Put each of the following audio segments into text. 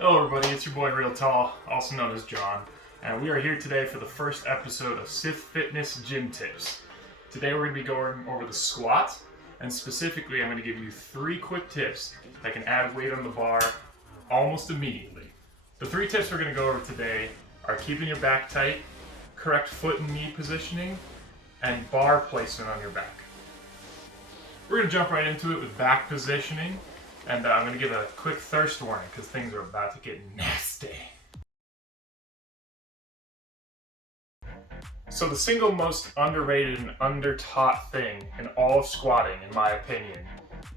Hello everybody, it's your boy RealTalll, also known as John, and we are here today for the first episode of Sith Fitness Gym Tips. Today we're going to be going over the squat, and specifically I'm going to give you 3 quick tips that can add weight on the bar almost immediately. The 3 tips we're going to go over today are keeping your back tight, correct foot and knee positioning, and bar placement on your back. We're going to jump right into it with back positioning. And I'm going to give a quick thirst warning because things are about to get nasty. So the single most underrated and under-taught thing in all of squatting, in my opinion,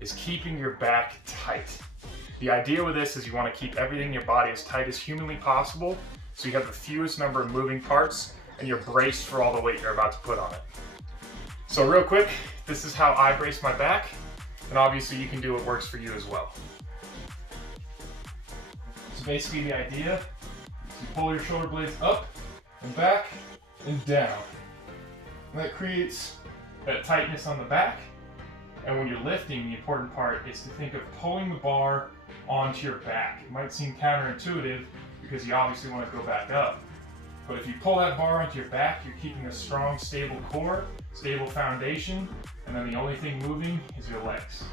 is keeping your back tight. The idea with this is you want to keep everything in your body as tight as humanly possible so you have the fewest number of moving parts and you're braced for all the weight you're about to put on it. So real quick, this is how I brace my back. And obviously you can do what works for you as well. So basically the idea is you pull your shoulder blades up and back and down. And that creates that tightness on the back. And when you're lifting, the important part is to think of pulling the bar onto your back. It might seem counterintuitive because you obviously want to go back up. But if you pull that bar onto your back, you're keeping a strong, stable core, stable foundation, and then the only thing moving is your legs.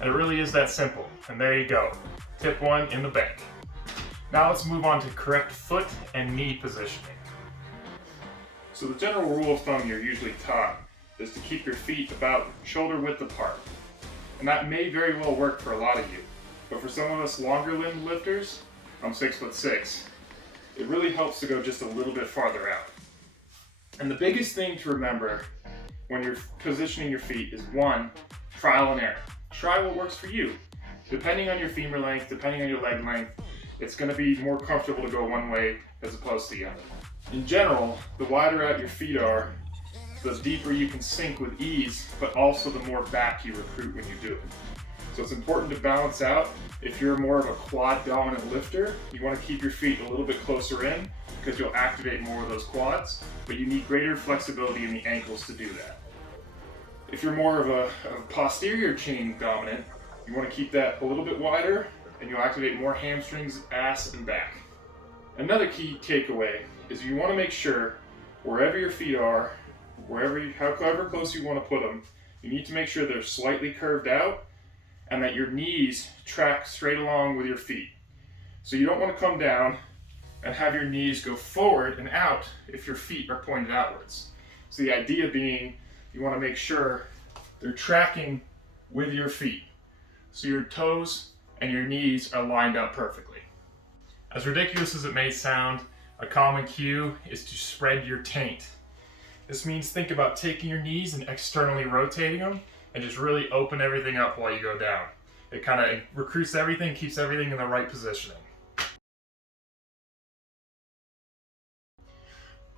And it really is that simple. And there you go. Tip 1 in the bank. Now let's move on to correct foot and knee positioning. So the general rule of thumb you're usually taught is to keep your feet about shoulder width apart. And that may very well work for a lot of you. But for some of us longer limbed lifters, I'm 6'6", it really helps to go just a little bit farther out. And the biggest thing to remember when you're positioning your feet is 1, trial and error. Try what works for you. Depending on your femur length, depending on your leg length, it's going to be more comfortable to go one way as opposed to the other. In general, the wider out your feet are, the deeper you can sink with ease, but also the more back you recruit when you do it. So it's important to balance out. If you're more of a quad dominant lifter, you want to keep your feet a little bit closer in because you'll activate more of those quads, but you need greater flexibility in the ankles to do that. If you're more of a posterior chain dominant, you want to keep that a little bit wider and you'll activate more hamstrings, ass, and back. Another key takeaway is you want to make sure wherever your feet are, however close you want to put them, you need to make sure they're slightly curved out and that your knees track straight along with your feet. So you don't want to come down and have your knees go forward and out if your feet are pointed outwards. So the idea being you want to make sure they're tracking with your feet. So your toes and your knees are lined up perfectly. As ridiculous as it may sound, a common cue is to spread your taint. This means think about taking your knees and externally rotating them and just really open everything up while you go down. It kind of recruits everything, keeps everything in the right positioning.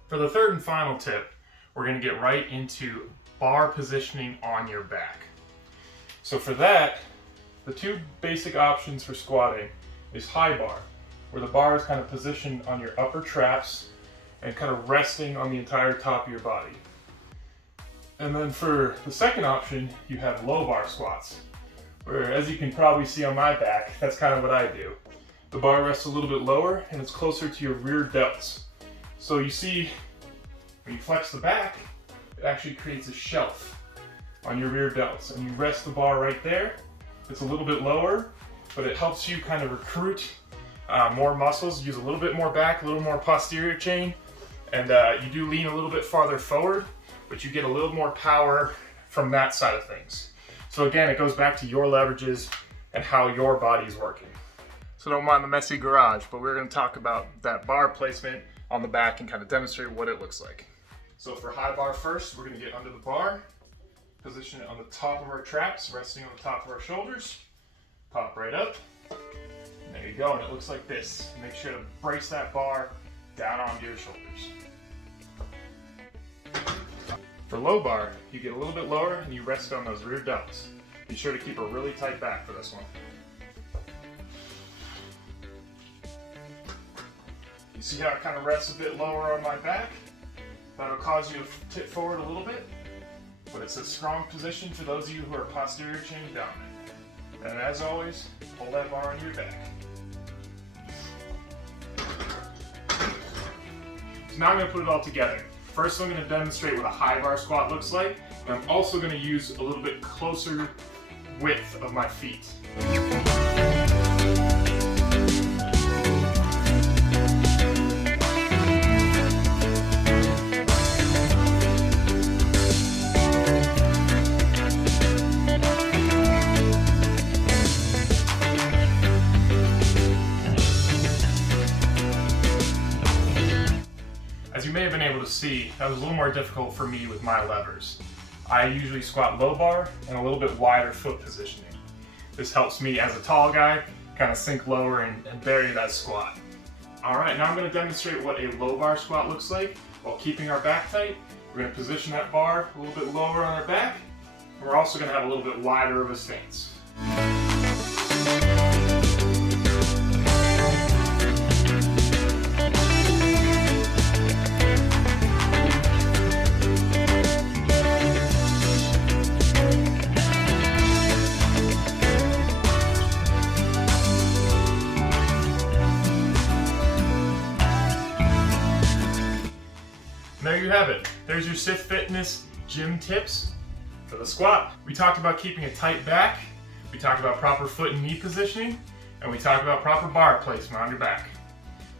For the third and final tip, we're going to get right into bar positioning on your back. So for that, the 2 basic options for squatting is high bar, where the bar is kind of positioned on your upper traps and kind of resting on the entire top of your body. And then for the second option, you have low bar squats, where as you can probably see on my back, that's kind of what I do. The bar rests a little bit lower and it's closer to your rear delts. So you see, when you flex the back, it actually creates a shelf on your rear delts, and you rest the bar right there. It's a little bit lower, but it helps you kind of recruit more muscles, use a little bit more back, a little more posterior chain, and you do lean a little bit farther forward, but you get a little more power from that side of things. So again, it goes back to your leverages and how your body's working. So don't mind the messy garage, but we're going to talk about that bar placement on the back and kind of demonstrate what it looks like. So for high bar first, we're going to get under the bar, position it on the top of our traps, resting on the top of our shoulders, pop right up, and there you go, and it looks like this. Make sure to brace that bar down onto your shoulders. For low bar, you get a little bit lower and you rest on those rear delts. Be sure to keep a really tight back for this one. You see how it kind of rests a bit lower on my back? That'll cause you to tip forward a little bit, but it's a strong position for those of you who are posterior chain dominant. And as always, pull that bar on your back. So now I'm going to put it all together. First, I'm going to demonstrate what a high bar squat looks like, and I'm also going to use a little bit closer width of my feet. As you may have been able to see, that was a little more difficult for me with my levers. I usually squat low bar and a little bit wider foot positioning. This helps me as a tall guy kind of sink lower and bury that squat. Alright, now I'm going to demonstrate what a low bar squat looks like while keeping our back tight. We're going to position that bar a little bit lower on our back, and we're also going to have a little bit wider of a stance. There you have it. There's your Sith Fitness Gym tips for the squat. We talked about keeping a tight back, we talked about proper foot and knee positioning, and we talked about proper bar placement on your back.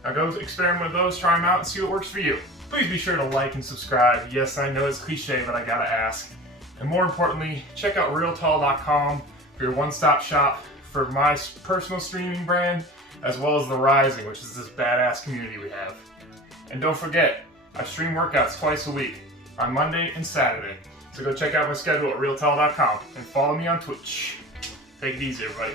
Now go experiment with those, try them out, and see what works for you. Please be sure to like and subscribe. Yes, I know it's cliche, but I gotta ask. And more importantly, check out RealTalll.com for your one-stop shop for my personal streaming brand, as well as The Rising, which is this badass community we have. And don't forget, I stream workouts twice a week, on Monday and Saturday. So go check out my schedule at RealTalll.com and follow me on Twitch. Take it easy, everybody.